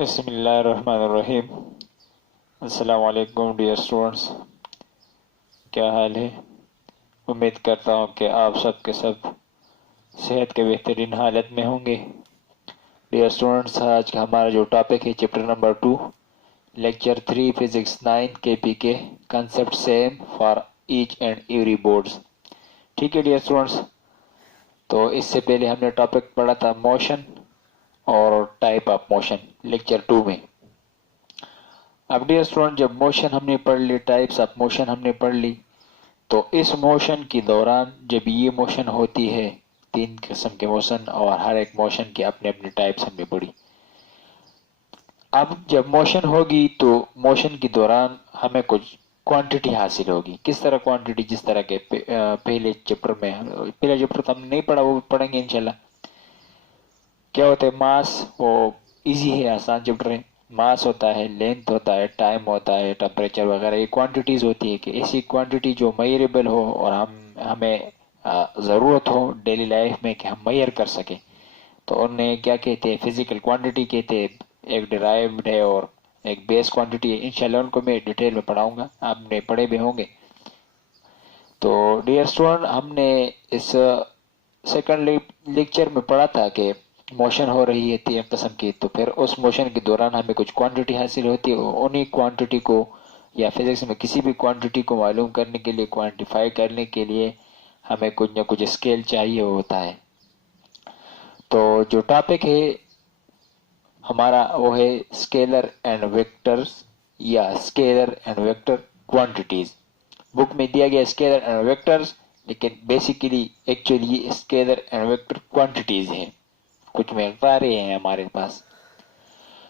बिस्मिल्लाहिर्रहमानिर्रहीम। अस्सलाम वालेकुम डियर स्टूडेंट्स, क्या हाल है। उम्मीद करता हूँ कि आप सब के सब सेहत के बेहतरीन हालत में होंगे। डियर स्टूडेंट्स, आज का हमारा जो टॉपिक है चैप्टर नंबर 2 लेक्चर 3 फिजिक्स 9 के concept same for each and every boards. ठीक है डियर स्टूडेंट्स, तो इससे पहले हमने टॉपिक पढ़ा था मोशन और टाइप ऑफ मोशन लेक्चर 2 में। अब डियर स्टूडेंट, जब मोशन हमने पढ़ ली, टाइप्स ऑफ मोशन हमने पढ़ ली, तो इस मोशन के दौरान जब ये मोशन होती है, तीन किस्म के मोशन और हर एक मोशन के अपने अपने टाइप्स हमने पढ़ी। अब जब मोशन होगी तो मोशन के दौरान हमें कुछ क्वांटिटी हासिल होगी। किस तरह क्वांटिटी? जिस तरह के पहले चैप्टर में, पहला चैप्टर तो हमने नहीं पढ़ा, वो भी पढ़ेंगे इंशाल्लाह। क्या होता है मास? वो इजी है, आसान चैप्टर है। मास होता है, लेंथ होता है, टाइम होता है, टेम्परेचर वगैरह, ये क्वांटिटीज होती है कि ऐसी क्वांटिटी जो मेजरेबल हो और हमें ज़रूरत हो डेली लाइफ में कि हम मेजर कर सके, तो उन्हें क्या कहते हैं? फिजिकल क्वांटिटी कहते हैं। एक डिराइव्ड है और एक बेस क्वांटिटी है। इंशाल्लाह उनको मैं डिटेल में पढ़ाऊंगा, आपने पढ़े भी होंगे। तो डियर स्टूडेंट, हमने इस सेकंड लेक्चर में पढ़ा था कि मोशन हो रही है तीन किस्म की, तो फिर उस मोशन के दौरान हमें कुछ क्वांटिटी हासिल होती है। उन्हीं क्वांटिटी को, या फिजिक्स में किसी भी क्वांटिटी को मालूम करने के लिए, क्वांटिफाई करने के लिए हमें कुछ न कुछ स्केल चाहिए होता है। तो जो टॉपिक है हमारा वो है स्केलर एंड वेक्टर्स, या scalar and vector quantities. Book में दिया गया स्केलर एंड वेक्टर्स, लेकिन बेसिकली एक्चुअली ये स्केलर एंड वेक्टर क्वांटिटीज है, कुछ मकदारें हैं हमारे पास।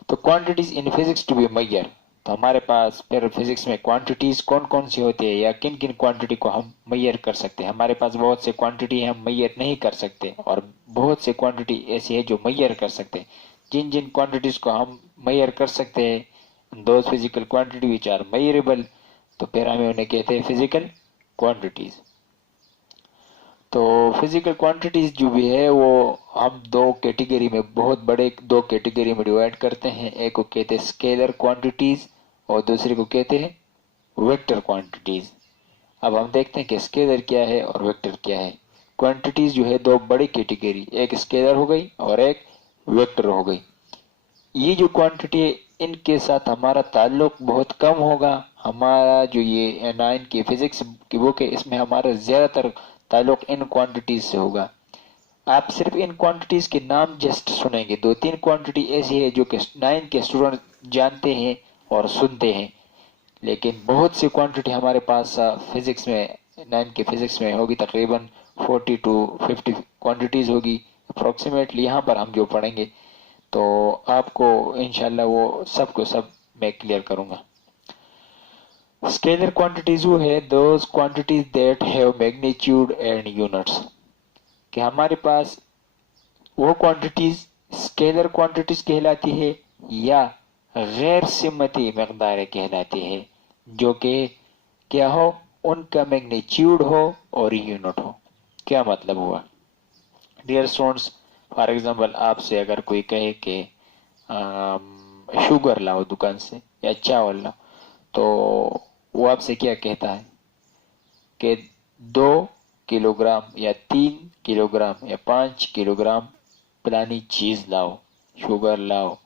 तो quantities in physics to be measure, तो हमारे पास फिर फिजिक्स में क्वांटिटीज कौन कौन सी होती है या किन किन क्वांटिटी को हम मेजर कर सकते हैं। हमारे पास बहुत से क्वांटिटी हम मेजर नहीं कर सकते और बहुत से क्वांटिटी ऐसी है जो मेजर कर सकते हैं। जिन जिन क्वांटिटीज को हम मेजर कर सकते हैं, those physical quantity which are measurable, तो फिर हमें उन्हें कहते हैं फिजिकल क्वांटिटीज। तो फिजिकल क्वांटिटीज जो भी है वो हम दो कैटेगरी में, बहुत बड़े दो कैटेगरी में डिवाइड करते हैं। एक को कहते हैं स्केलर क्वांटिटीज और दूसरे को कहते हैं वेक्टर क्वांटिटीज। अब हम देखते हैं कि स्केलर क्या है और वेक्टर क्या है। क्वांटिटीज जो है दो बड़ी कैटेगरी, एक स्केलर हो गई और एक वेक्टर हो गई। ये जो क्वांटिटी है इनके साथ हमारा ताल्लुक बहुत कम होगा। हमारा जो ये 9 की फिजिक्स की बुक है, इसमें हमारा ज्यादातर ताल्लुक इन क्वांटिटीज से होगा। आप सिर्फ इन क्वांटिटीज के नाम जस्ट सुनेंगे। दो तीन क्वांटिटी ऐसी है जो कि 9 के स्टूडेंट जानते हैं और सुनते हैं, लेकिन बहुत सी क्वांटिटी हमारे पास फिजिक्स में, 9 के फिजिक्स में होगी। तकरीबन 40 टू 50 क्वांटिटीज होगी अप्रोक्सीमेटली, यहाँ पर हम जो पढ़ेंगे। तो आपको इंशाल्लाह वो सब को सब मैं क्लियर करूंगा। स्केलर क्वांटिटीज वो है those quantities that have magnitude and units, कि हमारे पास वो क्वांटिटीज स्केलर क्वांटिटीज कहलाती है या गैर सिमती मकदारें कहलाती है, जो कि क्या हो, उनका मैग्नीट्यूड हो और यूनिट हो। क्या मतलब हुआ डियर स्टूडेंट्स? फॉर एग्जाम्पल, आपसे अगर कोई कहे कि शुगर लाओ दुकान से या चावल लाओ, तो वो आपसे क्या कहता है कि 2 किलोग्राम या 3 किलोग्राम या 5 किलोग्राम फलानी चीज लाओ, शुगर लाओ,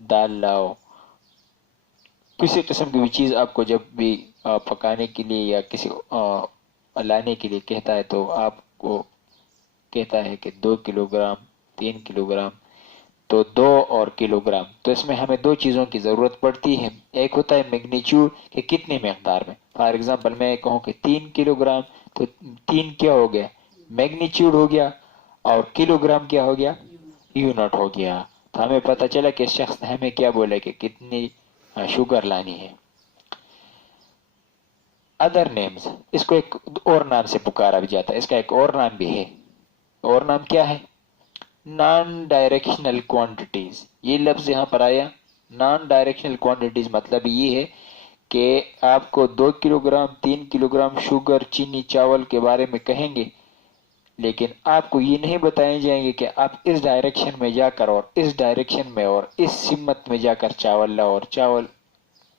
दाल लाओ, किसी किस्म की भी चीज आपको जब भी पकाने के लिए या किसी लाने के लिए कहता है, तो आपको कहता है कि 2 किलोग्राम, 3 किलोग्राम। तो 2 और किलोग्राम, तो इसमें हमें दो चीजों की जरूरत पड़ती है। एक होता है मैग्नीट्यूड, कि कितने मकदार में। फॉर एग्जांपल मैं कहूँ कि 3 किलोग्राम, तो 3 क्या हो गया? मैग्नीट्यूड हो गया, और किलोग्राम क्या हो गया? यूनिट हो गया। तो हमें पता चला कि शख्स ने हमें क्या बोला कि कितनी शुगर लानी है। अदर नेम्स, इसको एक और नाम से पुकारा भी जाता है, इसका एक और नाम भी है। और नाम क्या है? Non directional quantities. ये लफ्ज यहां पर आया नॉन डायरेक्शनल क्वांटिटीज, मतलब ये है कि आपको 2 किलोग्राम, 3 किलोग्राम शुगर, चीनी, चावल के बारे में कहेंगे, लेकिन आपको ये नहीं बताए जाएंगे कि आप इस डायरेक्शन में जाकर और इस डायरेक्शन में और इस सिमत में जाकर चावल लाओ, और चावल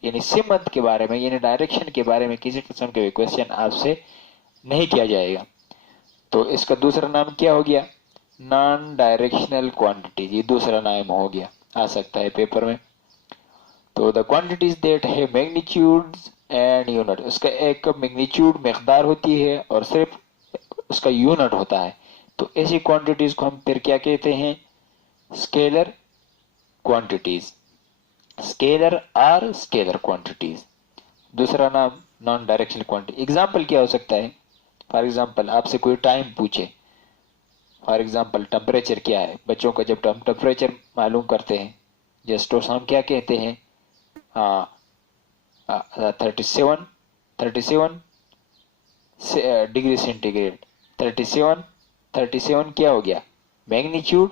यानी सिमत के बारे में यानी डायरेक्शन के बारे में किसी किस्म के क्वेश्चन आपसे नहीं किया जाएगा। तो इसका दूसरा नाम क्या हो गया? नॉन डायरेक्शनल क्वांटिटी, ये दूसरा नाम हो गया, आ सकता है पेपर में। तो द क्वांटिटीज दैट है मैग्नीट्यूड एंड यूनिट, उसका एक मैग्नीट्यूड मकदार होती है और सिर्फ उसका यूनिट होता है। तो ऐसी क्वांटिटीज को हम फिर क्या कहते हैं? स्केलर क्वांटिटीज, स्केलर और स्केलर क्वांटिटीज। दूसरा नाम नॉन डायरेक्शनल क्वांटिटी। एग्जाम्पल क्या हो सकता है? फॉर एग्जाम्पल आपसे कोई टाइम पूछे, फॉर एग्जाम्पल टेम्परेचर क्या है, बच्चों का जब हम टेम्परेचर मालूम करते हैं जस्ट हम क्या कहते हैं? 37 डिग्री सेंटीग्रेड। 37 क्या हो गया? मैग्नीट्यूड,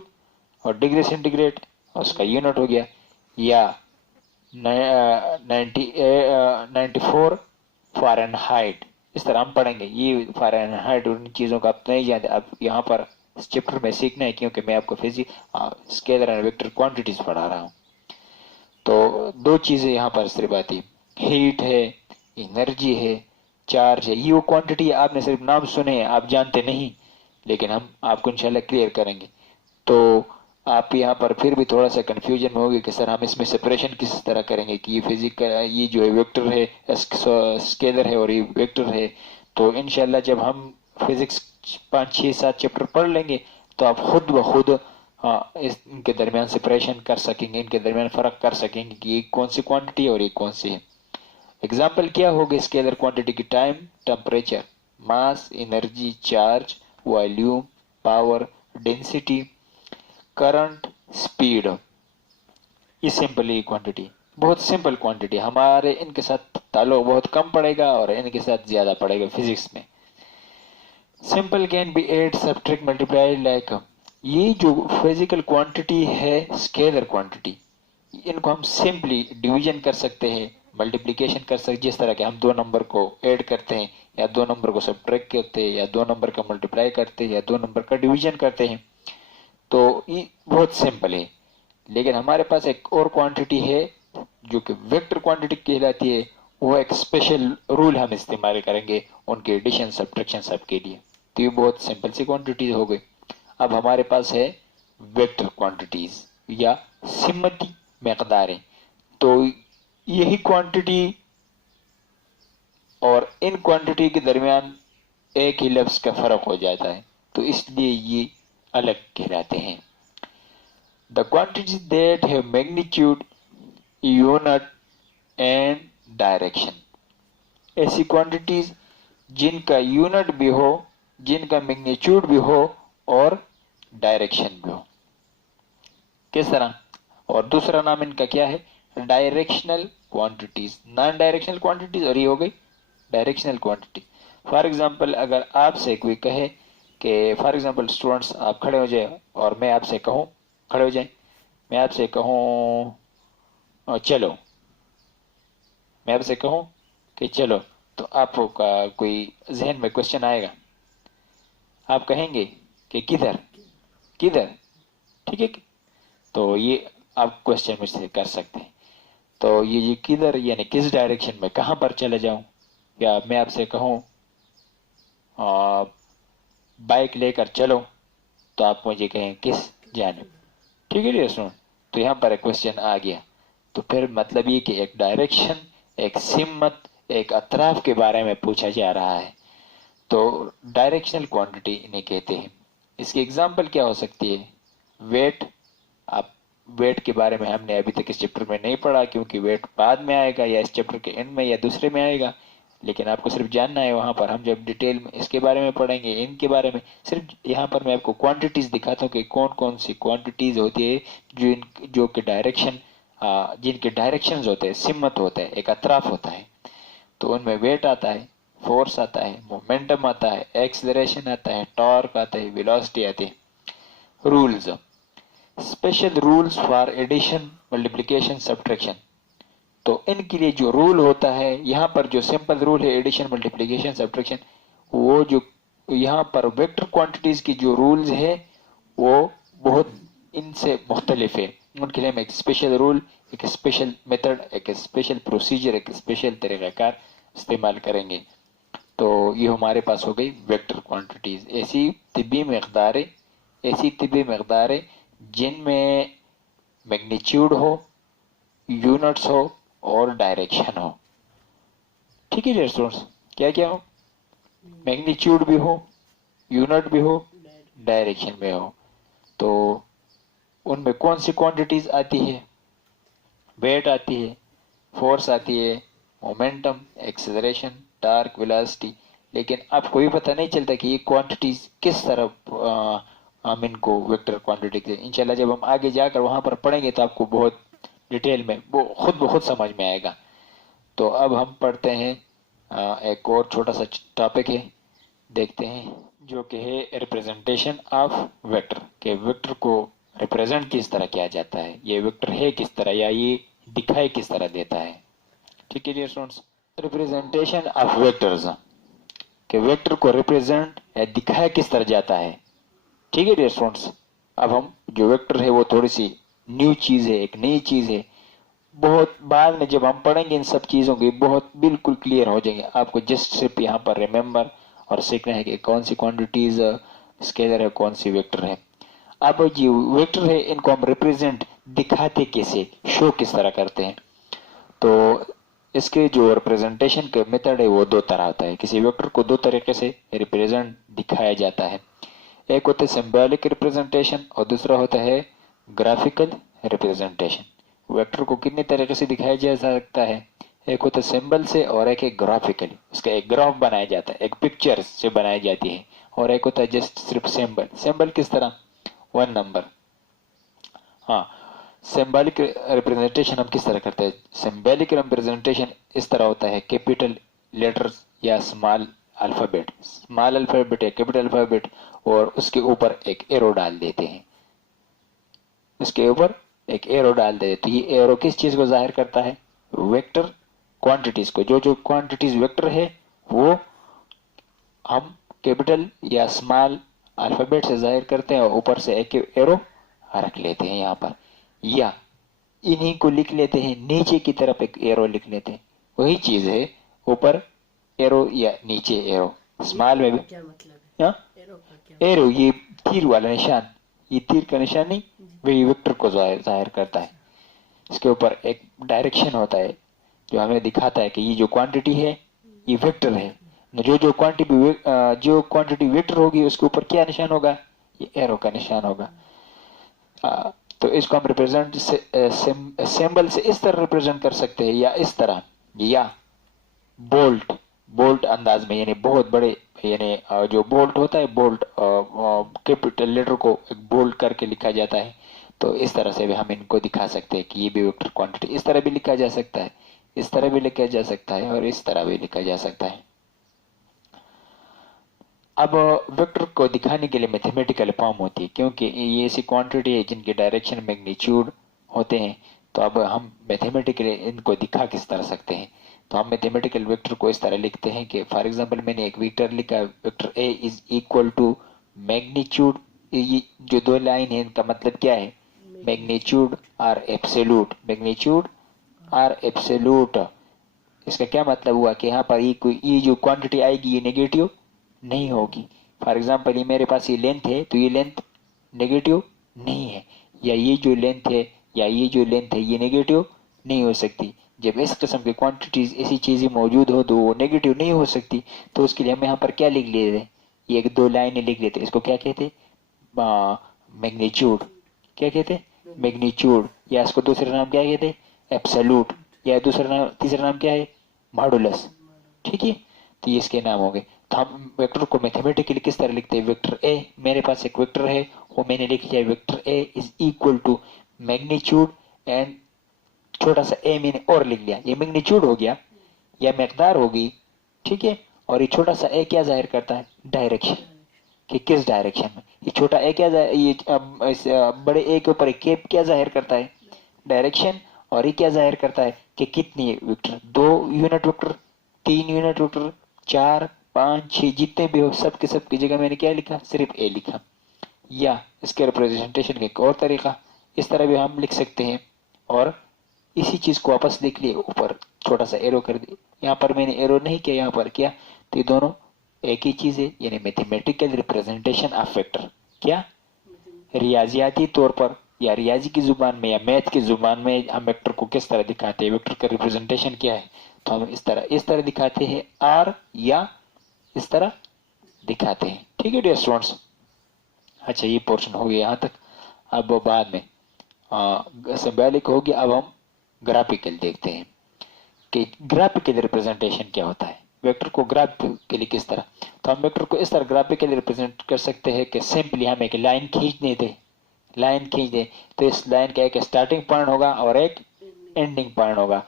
और डिग्री सेंटीग्रेड उसका यूनिट हो गया। या 94 फ़ारेनहाइट, इस तरह हम पढ़ेंगे। ये फ़ारेनहाइट उन चीज़ों का आप नहीं जानते, आप यहाँ पर इस चैप्टर में सीखना है, क्योंकि मैं आपको physics scalar and vector quantities पढ़ा रहा हूँ। तो दो चीजें यहाँ पर सिर्फ आती, हीट है, एनर्जी है, चार्ज है। ये वो क्वांटिटी आपने सिर्फ नाम सुने हैं, आप जानते नहीं, लेकिन हम आपको इंशाल्लाह क्लियर करेंगे। तो आप यहाँ पर फिर भी थोड़ा सा कंफ्यूजन में होगी कि सर हम इसमें सेपरेशन किस तरह करेंगे कि ये फिजिक का ये जो है वेक्टर है, स्केलर है और ये वेक्टर है। तो इंशाल्लाह जब हम फिजिक्स 5, 6, 7 चैप्टर पढ़ लेंगे तो आप खुद ब खुद इनके दरमियान सेपरेशन कर सकेंगे, इनके दरमियान फर्क कर सकेंगे कि ये कौन सी क्वांटिटी है और ये कौन सी है। एग्जाम्पल क्या होगा स्केलर क्वांटिटी की? Time, temperature, mass, energy, charge, volume, power, density, current, speed. ये सिंपल ही क्वांटिटी, बहुत सिंपल क्वांटिटी। हमारे इनके साथ ताल्लुक बहुत कम पड़ेगा और इनके साथ ज्यादा पड़ेगा फिजिक्स में। Simple can be add, subtract, multiply like. ये जो फिजिकल क्वांटिटी है स्केलर क्वांटिटी, इनको हम सिंपली डिवीजन कर सकते हैं, मल्टीप्लिकेशन कर सकते, जिस तरह के हम दो नंबर को ऐड करते हैं या दो नंबर को सब्ट्रैक्ट करते हैं या दो नंबर का मल्टीप्लाई करते हैं या दो नंबर का डिवीजन करते हैं। तो ये बहुत सिंपल है। लेकिन हमारे पास एक और क्वांटिटी है जो कि वेक्टर क्वांटिटी कहलाती है। वो एक स्पेशल रूल हम इस्तेमाल करेंगे उनके एडिशन सब्ट्रैक्शन सब के लिए। तो ये बहुत सिंपल सी क्वांटिटी हो गई। अब हमारे पास है वेक्टर क्वांटिटीज या सिमती मकदारें। तो यही क्वांटिटी और इन क्वांटिटी के दरमियान एक ही लफ्ज का फर्क हो जाता है, तो इसलिए ये अलग कहलाते हैं। The quantities that have magnitude, unit and direction. ऐसी क्वांटिटीज जिनका यूनिट भी हो, जिनका मैग्नीट्यूड भी हो और डायरेक्शन भी हो। किस तरह? और दूसरा नाम इनका क्या है? Directional quantities, non directional quantities, और ये हो गई डायरेक्शनल क्वांटिटी। फॉर एग्जांपल अगर आपसे कोई कहे कि फॉर एग्जांपल स्टूडेंट्स आप खड़े हो जाए और मैं आपसे कहूँ, खड़े हो जाए, मैं आपसे कहूँ चलो, मैं आपसे कहूँ कि चलो, तो आपका कोई जहन में क्वेश्चन आएगा, आप कहेंगे कि किधर किधर, ठीक है? तो ये आप क्वेश्चन मुझसे कर सकते हैं। तो ये किधर यानी किस डायरेक्शन में, कहां पर चले जाऊं, या मैं आपसे कहूं बाइक लेकर चलो, तो आप मुझे कहें किस जानिब, ठीक है स्टूडेंट? तो यहाँ पर एक क्वेश्चन आ गया। तो फिर मतलब ये कि एक डायरेक्शन, एक सिमत, एक अतराफ के बारे में पूछा जा रहा है, तो डायरेक्शनल क्वांटिटी इन्हें कहते हैं। इसकी एग्जांपल क्या हो सकती है? वेट। आप वेट के बारे में हमने अभी तक इस चैप्टर में नहीं पढ़ा, क्योंकि वेट बाद में आएगा या इस चैप्टर के एंड में या दूसरे में आएगा, लेकिन आपको सिर्फ जानना है। वहां पर हम जब डिटेल में इसके बारे में पढ़ेंगे, इनके बारे में, सिर्फ यहाँ पर मैं आपको क्वांटिटीज दिखाता हूँ कि कौन कौन सी क्वांटिटीज होती है जो कि डायरेक्शन, जिनके डायरेक्शन होते हैं, सिमत होता है, एक अतराफ होता है। तो उनमें वेट आता है, फोर्स आता है, मोमेंटम आता है, एक्सेलरेशन आता है, टॉर्क आता है, वेलोसिटी आती है। Rules, special rules for addition, multiplication, subtraction. तो इनके लिए जो रूल होता है, यहाँ पर जो सिंपल रूल है एडिशन, मल्टीप्लिकेशन, सब्ट्रैक्शन, वो जो यहाँ पर वेक्टर क्वांटिटीज की जो रूल्स है वो बहुत इनसे मुख्तलिफ है। उनके लिए हम एक स्पेशल रूल, एक स्पेशल मेथड, एक स्पेशल प्रोसीजर, एक स्पेशल तरीक़ाकार इस्तेमाल करेंगे। तो ये हमारे पास हो गई वेक्टर क्वांटिटीज, ऐसी तिब्बी मकदारें जिनमें मैग्नीट्यूड हो, यूनिट्स हो और डायरेक्शन हो। ठीक है डियर स्टूडेंट्स, क्या क्या हो? मैग्नीट्यूड भी हो, यूनिट भी हो, डायरेक्शन में हो। तो उनमें कौन सी क्वांटिटीज आती है? वेट आती है, फोर्स आती है, मोमेंटम, एक्सेलरेशन, टार्क, वेलोसिटी। लेकिन आपको भी पता नहीं चलता कि ये क्वांटिटीज किस तरह हम इनको वेक्टर क्वांटिटी के इंशाल्लाह जब हम आगे जाकर वहां पर पढ़ेंगे तो आपको बहुत डिटेल में वो खुद ब खुद समझ में आएगा। तो अब हम पढ़ते हैं एक और छोटा सा टॉपिक है, देखते हैं, जो कि है रिप्रेजेंटेशन ऑफ वेक्टर, के वेक्टर को रिप्रेजेंट किस तरह किया जाता है, ये वेक्टर है किस तरह या ये दिखाई किस तरह देता है। ठीक है dear students, representation of vectors, के वेक्टर को रिप्रेजेंट या दिखाया किस तरह जाता है। ठीक है डियर स्टूडेंट्स, अब हम जो वेक्टर है वो थोड़ी सी न्यू चीज है, एक नई चीज है। बहुत बाद में जब हम पढ़ेंगे इन सब चीजों की बहुत बिल्कुल क्लियर हो जाएंगे। आपको जस्ट सिर्फ यहाँ पर रिमेम्बर और सीखना है कि कौन सी क्वांटिटीज स्केलर है, कौन सी वेक्टर है। अब जो वेक्टर है इनको हम रिप्रेजेंट दिखाते कैसे, शो किस तरह करते हैं। तो इसके जो रिप्रेजेंटेशन के मेथड है वो दो तरह होता है। किसी वेक्टर को दो तरीके से रिप्रेजेंट दिखाया जाता है, एक होता है सिंबॉलिक रिप्रेजेंटेशन और दूसरा होता है ग्राफिकल रिप्रेजेंटेशन। वेक्टर को कितने तरीके से दिखाया जा सकता है, एक होता है सिंबल से और एक है ग्राफिकली, उसका एक ग्राफ बनाया जाता है, एक पिक्चर से बनाई जाती है, और एक होता है जस्ट सिर्फ सिंबल। सिंबल किस तरह, 1 नंबर। हाँ, सिंबॉलिक रिप्रेजेंटेशन हम किस तरह करते हैं? सिंबॉलिक रिप्रेजेंटेशन इस तरह होता है, कैपिटल लेटर्स या स्मॉल अल्फाबेट, स्मॉल अल्फाबेट या कैपिटल अल्फाबेट, और उसके ऊपर एक एरो डाल देते हैं, उसके ऊपर एक एरो डाल देते। तो ये एरो किस चीज को जाहिर करता है? वेक्टर क्वांटिटीज को। जो जो क्वांटिटीज वेक्टर है वो हम कैपिटल या स्मॉल अल्फाबेट से जाहिर करते हैं और ऊपर से एक एरो रख लेते हैं यहाँ पर, या इन्हीं को लिख लेते हैं, नीचे की तरफ एक एरो लिख लेते हैं। वही चीज है, ऊपर एरो या नीचे एरो। स्मॉल में भी क्या मतलब है? एरो का क्या एरो, ये तीर वाला निशान, ये तीर का निशान नहीं, वही वेक्टर को जाहिर करता है। इसके ऊपर एक डायरेक्शन होता है जो हमें दिखाता है कि ये जो क्वांटिटी है ये वेक्टर है। जो क्वांटिटी वेक्टर होगी उसके ऊपर क्या निशान होगा? ये एरो का निशान होगा। तो इसको हम रिप्रेजेंट सिंबल से इस तरह रिप्रेजेंट कर सकते हैं, या इस तरह, या बोल्ट अंदाज में, यानी बहुत बड़े, यानी जो बोल्ट होता है, बोल्ट कैपिटल लेटर को एक बोल्ट करके लिखा जाता है। तो इस तरह से भी हम इनको दिखा सकते हैं कि ये भी वेक्टर क्वांटिटी। इस तरह भी लिखा जा सकता है, इस तरह भी लिखा जा सकता है, और इस तरह भी लिखा जा सकता है। अब वेक्टर को दिखाने के लिए मैथमेटिकल फॉर्म होती है, क्योंकि ये ऐसी क्वांटिटी है जिनके डायरेक्शन मैग्नीट्यूड होते हैं। तो अब हम मैथमेटिकली इनको दिखा किस तरह सकते हैं? तो हम मैथमेटिकल वेक्टर को इस तरह लिखते हैं कि फॉर एग्जांपल मैंने एक वेक्टर लिखा, vector A is equal to magnitude. ये जो दो लाइन है इनका मतलब क्या है? Magnitude or absolute, magnitude or absolute. इसका क्या मतलब हुआ कि यहाँ पर ये जो क्वांटिटी आएगी ये नेगेटिव नहीं होगी। फॉर एग्जाम्पल ये मेरे पास ये लेंथ है तो ये लेंथ नेगेटिव नहीं है, या ये जो लेंथ है या ये जो लेंथ है ये नेगेटिव नहीं हो सकती। जब इस किस्म की क्वांटिटीज ऐसी चीजें मौजूद हो तो वो नेगेटिव नहीं हो सकती। तो उसके लिए हम यहाँ पर क्या लिख लेते हैं? ये एक दो लाइनें लिख लेते हैं। इसको क्या कहते? मैग्नीट्यूड। क्या कहते? मैग्नीट्यूड। या इसको दूसरा नाम क्या कहते? एब्सोल्यूट। या दूसरा नाम, तीसरा नाम क्या है? मॉडुलस। ठीक है, तो ये इसके नाम हो गए। तो हम वेक्टर को मैथमेटिकली किस तरह लिखते हैं? वेक्टर ए, मेरे पास एक वेक्टर है वो मैंने लिख लिया, vector A is equal to magnitude and छोटा सा ए मैंने और लिख लिया, ये मैग्नीट्यूड हो गया या मकदार होगी। ठीक है, और ये छोटा सा ए क्या जाहिर करता है? डायरेक्शन, कि किस डायरेक्शन में। ये छोटा ए क्या ये इस बड़े ए के ऊपर कैप क्या जाहिर करता है? डायरेक्शन। और ये क्या जाहिर करता है कि कितनी vector, 2 unit vector, 3 unit vector, 4, 5 6 जितने भी हो सब के सब की जगह मैंने क्या लिखा, सिर्फ ए लिखा। या इसके रिप्रेजेंटेशन का एक और तरीका, इस तरह भी हम लिख सकते हैं। और इसी चीज को वापस देख लिए, ऊपर छोटा सा एरो कर दिया। यहाँ पर मैंने एरो नहीं किया, यहाँ पर किया, तो ये दोनों एक ही चीज है, यानी मैथमेटिकल रिप्रेजेंटेशन ऑफ वेक्टर। क्या रियाजियाती तौर पर या रियाजी की जुबान में या मैथ की जुबान में हम वेक्टर को किस तरह दिखाते हैं, वेक्टर का रिप्रेजेंटेशन क्या है, तो हम इस तरह दिखाते हैं आर, या इस तरह दिखाते हैं। ठीक है डियर स्टूडेंट्स। अच्छा ये पोर्शन हो गया यहाँ तक। अब बाद में सिंबॉलिक हो गया, अब हम ग्राफिकल देखते हैं कि ग्राफिकल रिप्रेजेंटेशन क्या होता है, वेक्टर को ग्राफिकली किस तरह। तो हम वेक्टर को इस तरह ग्राफिकली रिप्रेजेंट कर सकते हैं कि सिंपली हम एक लाइन खींचने दे, लाइन खींच दे, तो इस लाइन का एक स्टार्टिंग पॉइंट होगा और एक एंडिंग पॉइंट होगा,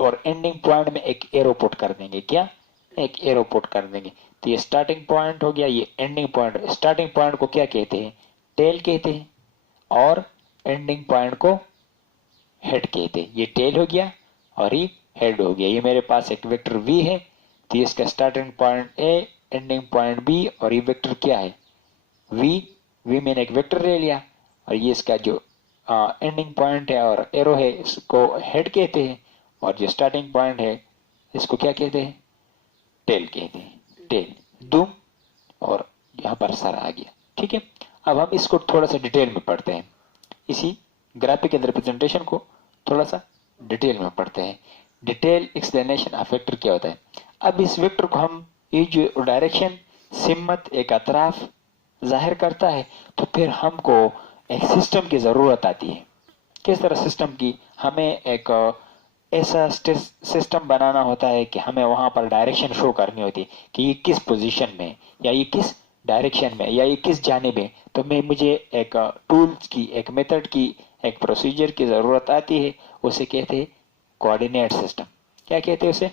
और एंडिंग पॉइंट में एक एरो पुट कर देंगे। क्या, एक एरो पुट कर देंगे। तो ये स्टार्टिंग पॉइंट हो गया, ये एंडिंग पॉइंट। स्टार्टिंग पॉइंट को क्या कहते हैं, टेल कहते हैं, और एंडिंग पॉइंट को हेड कहते हैं। ये टेल हो गया और ये हेड हो गया। ये मेरे पास एक वेक्टर v है, तो इसका starting point a, ending point b, और ये वेक्टर क्या है, v मैंने एक वेक्टर ले लिया, और ये इसका जो एंडिंग पॉइंट है और एरो है इसको हेड कहते हैं, और जो स्टार्टिंग पॉइंट है इसको क्या कहते हैं, टेल कहते हैं। टेल दुम, और यहाँ पर सर आ गया। ठीक है, अब हम इसको थोड़ा सा डिटेल में पढ़ते हैं, इसी ग्राफिकल रिप्रेजेंटेशन को थोड़ा सा डिटेल में पढ़ते हैं। डिटेल एक्सप्लेनेशन ऑफ वेक्टर क्या होता है। अब इस वेक्टर को हम, ये जो डायरेक्शन सिमत एक अतराफ जाहिर करता है, तो फिर हमको एक सिस्टम की जरूरत आती है। किस तरह सिस्टम की, हमें एक ऐसा सिस्टम बनाना होता है कि हमें वहां पर डायरेक्शन शो करनी होती है कि ये किस पोजीशन में, या ये किस डायरेक्शन में, या ये किस जानिब है। तो मुझे एक टूल्स की, एक मेथड की, एक प्रोसीजर की जरूरत आती है, उसे कहते हैं कोऑर्डिनेट सिस्टम। क्या कहते हैं उसे,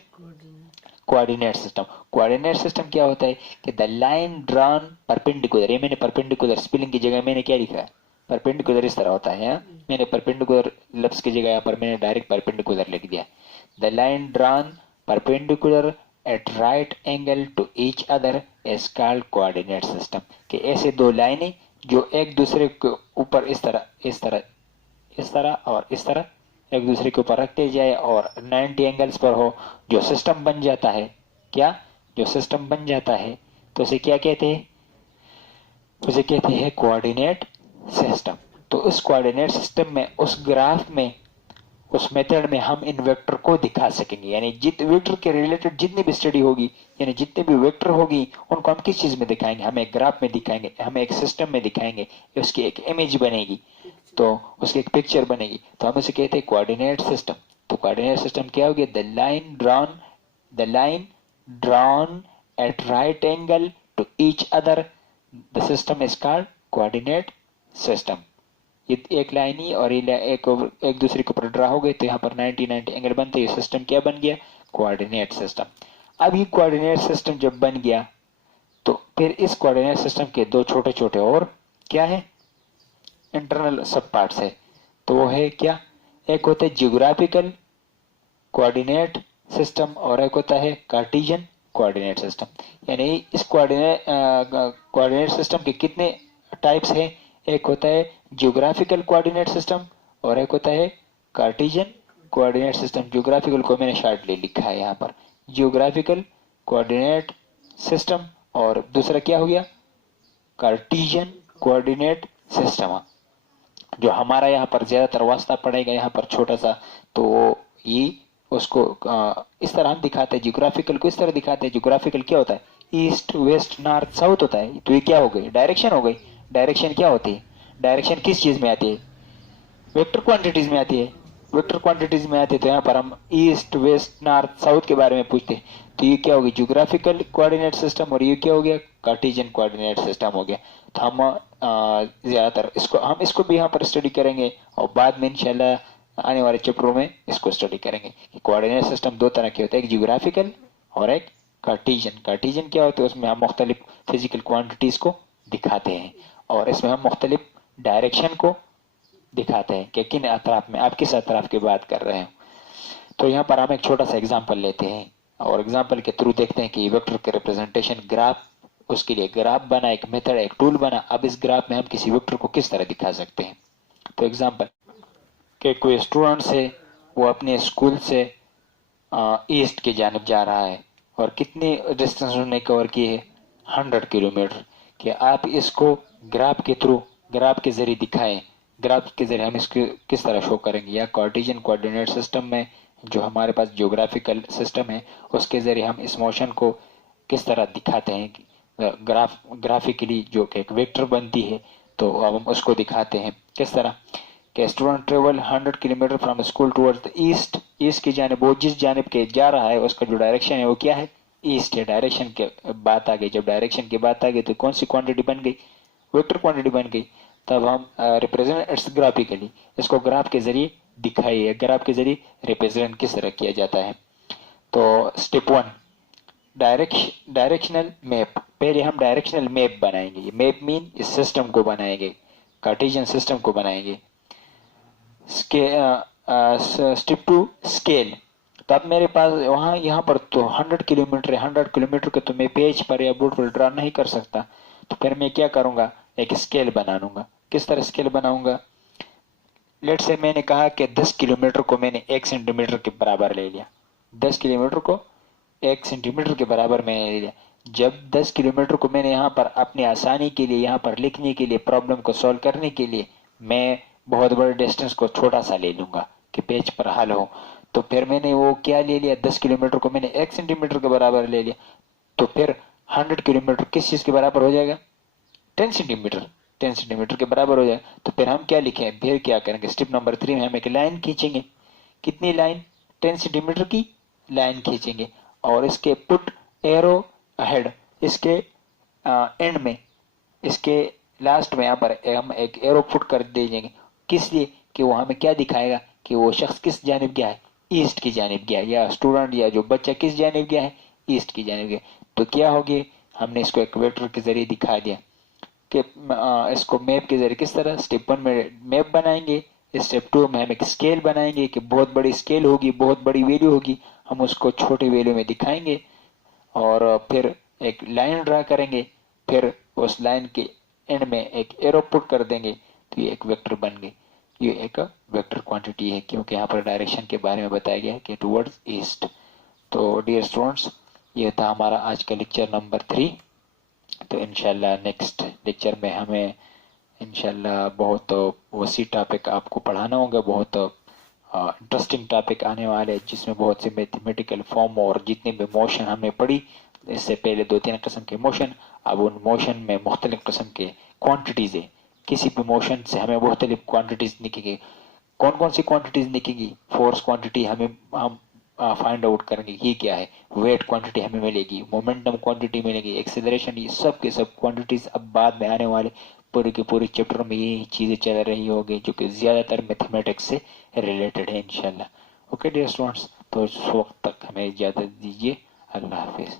कोऑर्डिनेट सिस्टम। कोऑर्डिनेट सिस्टम क्या होता है कि द लाइन ड्रॉन परपेंडिकुलर, ये मैंने परपेंडिकुलर स्पेलिंग की जगह मैंने क्या लिखा है, परपेंडिकुलर इस तरह होता है। मैंने परपेंडिकुलर लफ्ज की जगह यहाँ पर मैंने डायरेक्ट परपेंडिकुलर लिख दिया। The line drawn perpendicular at right angle to each other is called coordinate system. कि ऐसे दो लाइनें जो एक दूसरे के ऊपर इस तरह इस तरह इस तरह और इस तरह एक दूसरे के ऊपर रखते जाए और 90 एंगल्स पर हो, जो सिस्टम बन जाता है। क्या, जो सिस्टम बन जाता है, तो उसे क्या कहते हैं, उसे कहते हैं कोऑर्डिनेट सिस्टम। तो उस कोऑर्डिनेट सिस्टम में, उस ग्राफ में, उस मेथड में हम इन वेक्टर को दिखा सकेंगे। यानी वेक्टर के रिलेटेड जितनी भी स्टडी होगी, यानी जितने भी वेक्टर होगी, उनको हम किस चीज में दिखाएंगे, हम एक ग्राफ में दिखाएंगे, हम एक सिस्टम में दिखाएंगे, उसकी एक इमेज बनेगी, तो उसकी एक पिक्चर बनेगी, तो हम उसे कहते हैं कोऑर्डिनेट सिस्टम। तो कोऑर्डिनेट सिस्टम क्या हो गया, the line drawn at right angle to each other, the system is called coordinate system. ये एक लाइन ही और ये एक दूसरे के ऊपर ड्रा हो गए, तो यहाँ पर 90 एंगल बनते, ये सिस्टम क्या बन गया, कोऑर्डिनेट सिस्टम। अब ये कोऑर्डिनेट सिस्टम जब बन गया, तो फिर इस कोऑर्डिनेट सिस्टम के दो छोटे छोटे और क्या है, इंटरनल सब पार्ट्स है। तो वो है क्या, एक होता है जियोग्राफिकल कोऑर्डिनेट सिस्टम और एक होता है कार्टेशियन कोऑर्डिनेट सिस्टम। यानी इस कोऑर्डिनेट सिस्टम के कितने टाइप्स हैं, एक होता है जियोग्राफिकल कोऑर्डिनेट सिस्टम और एक होता है कार्टेशियन कोऑर्डिनेट सिस्टम। जियोग्राफिकल को मैंने शॉर्टली लिखा है यहाँ पर, जियोग्राफिकल कोऑर्डिनेट सिस्टम, और दूसरा क्या हो गया, कार्टेशियन कोऑर्डिनेट सिस्टम। जो हमारा यहाँ पर ज्यादातर वास्ता पड़ेगा यहाँ पर छोटा सा, तो ये उसको इस तरह हम दिखाते हैं, जियोग्राफिकल को इस तरह दिखाते हैं। जियोग्राफिकल क्या होता है, ईस्ट वेस्ट नॉर्थ साउथ होता है। तो ये क्या हो गई, डायरेक्शन हो गई। डायरेक्शन क्या होती है, डायरेक्शन किस चीज में आती है, वेक्टर क्वांटिटीज में आती है। वेक्टर क्वांटिटीज में आती है, तो यहाँ पर हम ईस्ट वेस्ट नॉर्थ साउथ के बारे में पूछते हैं। तो ये क्या होगी, जियोग्राफिकल कोऑर्डिनेट सिस्टम, और ये क्या हो गया, कार्टेशियन कोऑर्डिनेट सिस्टम हो गया। तो हम ज्यादातर इसको भी यहाँ पर स्टडी करेंगे, और बाद में इंशाल्लाह आने वाले चैप्टरों में इसको स्टडी करेंगे। कोऑर्डिनेट सिस्टम दो तरह के होते हैं, एक जियोग्राफिकल और एक कार्टेशियन। कार्टेशियन क्या होता है, उसमें हम मुख्तलिफ फिजिकल क्वांटिटीज को दिखाते हैं, और इसमें हम मुख्तलिफ डायरेक्शन को दिखाते हैं कि किन अतराफ में, आप किस अतराफ की बात कर रहे हैं। तो यहाँ पर हम एक छोटा सा एग्जाम्पल लेते हैं और एग्जाम्पल के थ्रू देखते हैं कि वेक्टर के रिप्रेजेंटेशन ग्राफ, उसके लिए ग्राफ बना, एक मेथड, एक टूल बना। अब इस ग्राफ में हम किसी वेक्टर को किस तरह दिखा सकते हैं। तो एग्जाम्पल कि कोई स्टूडेंट है, वो अपने स्कूल से ईस्ट की जानिब जा रहा है और कितनी डिस्टेंस उन्होंने कवर की है, 100 किलोमीटर। कि आप इसको ग्राफ के थ्रू, ग्राफ के जरिए दिखाएं। ग्राफ के जरिए हम इसको किस तरह शो करेंगे, या कार्टेशियन कोऑर्डिनेट सिस्टम में जो हमारे पास ज्योग्राफिकल सिस्टम है उसके जरिए हम इस मोशन को किस तरह दिखाते हैं, ग्राफिकली जो कि एक वेक्टर बनती है, तो अब हम उसको दिखाते हैं किस तरह। कि student travel 100 kilometre from school towards the east. East की जानिब, वो जिस जानिब के जा रहा है उसका जो डायरेक्शन है वो क्या है, ईस्ट है। डायरेक्शन की बात आ गई, जब डायरेक्शन की बात आ गई तो कौन सी क्वांटिटी बन गई, वेक्टर क्वांटिटी बन गई। तब हम रिप्रेजेंट इट्स ग्राफिकली, इसको ग्राफ के जरिए दिखाइए, ग्राफ के जरिए रिप्रेजेंट किस तरह किया जाता है। तो स्टेप 1, डायरेक्शनल मैप। पहले हम डायरेक्शनल मैप बनाएंगे। ये मैप मीन इस सिस्टम को बनाएंगे, कार्टेशियन सिस्टम को बनाएंगे। Step 2, scale. तो अब मेरे पास वहां यहाँ पर तो 100 किलोमीटर है, 100 किलोमीटर को तो मैं पेज पर या बोर्ड पर ड्रा नहीं कर सकता। तो फिर मैं क्या करूंगा, एक स्केल बना लूंगा। किस तरह स्केल बनाऊंगा, लेट से मैंने कहा कि 10 किलोमीटर को मैंने 1 सेंटीमीटर के बराबर ले लिया। 10 किलोमीटर को 1 सेंटीमीटर के बराबर मैंने ले लिया। जब 10 किलोमीटर को मैंने यहाँ पर अपनी आसानी के लिए, यहाँ पर लिखने के लिए, प्रॉब्लम को सॉल्व करने के लिए मैं बहुत बड़े डिस्टेंस को छोटा सा ले लूंगा कि पेज पर हल हो। तो फिर मैंने वो क्या ले लिया, 10 किलोमीटर को मैंने 1 सेंटीमीटर के बराबर ले लिया। तो फिर 100 किलोमीटर किस चीज के बराबर हो जाएगा, 10 सेंटीमीटर, 10 सेंटीमीटर के बराबर हो जाए। तो फिर हम क्या लिखें, फिर क्या करेंगे, स्टेप नंबर 3 में हम एक लाइन खींचेंगे। कितनी लाइन, 10 सेंटीमीटर की लाइन खींचेंगे और इसके पुट एरो अहेड, इसके एंड में, इसके लास्ट में यहाँ पर हम एक एरो पुट कर दीजिएंगे। किस लिए, कि वो हमें क्या दिखाएगा कि वो शख्स किस जानिब गया है, ईस्ट की जानिब गया है, या स्टूडेंट या जो बच्चा किस जानिब गया है, ईस्ट की जानिब गया। तो क्या हो गया, हमने इसको एक वेक्टर के जरिए दिखा दिया। कि इसको मैप के जरिए किस तरह, स्टेप 1 में मैप बनाएंगे, स्टेप 2 में हम एक स्केल बनाएंगे कि बहुत बड़ी स्केल होगी, बहुत बड़ी वैल्यू होगी, हम उसको छोटी वैल्यू में दिखाएंगे। और फिर एक लाइन ड्रा करेंगे, फिर उस लाइन के एंड में एक एरो पुट कर देंगे, तो ये एक वेक्टर बन गई। ये एक वेक्टर क्वांटिटी है, क्योंकि यहाँ पर डायरेक्शन के बारे में बताया गया है कि टुवर्ड्स ईस्ट। तो डियर स्टूडेंट्स, ये था हमारा आज का लेक्चर नंबर 3। तो इंशाल्लाह नेक्स्ट लेक्चर में हमें इंशाल्लाह बहुत वसी टॉपिक आपको पढ़ाना होगा, बहुत इंटरेस्टिंग टॉपिक आने वाले हैं, जिसमें बहुत से मैथमेटिकल फॉर्म और जितने भी मोशन हमने पढ़ी, इससे पहले 2-3 किस्म के मोशन, अब उन मोशन में मुख्तलिफ किस्म के क्वांटिटीज है। किसी भी मोशन से हमें मुख्तलिफ क्वांटिटीज दिखेगी। कौन कौन सी क्वांटिटीज दिखेगी, फोर्स क्वांटिटी हमें हम फाइंड आउट करेंगे ये क्या है, वेट क्वांटिटी हमें मिलेगी, मोमेंटम क्वांटिटी मिलेगी, एक्सेलरेशन, ये सब के सब क्वांटिटीज अब बाद में आने वाले पूरे के पूरे चैप्टर में यही चीजें चल रही होगी, जो कि ज्यादातर मैथमेटिक्स से रिलेटेड है इंशाल्लाह। ओके डियर स्टूडेंट्स, तो उस वक्त तक हमें इजाजत दीजिए। अल्लाह हाफिज।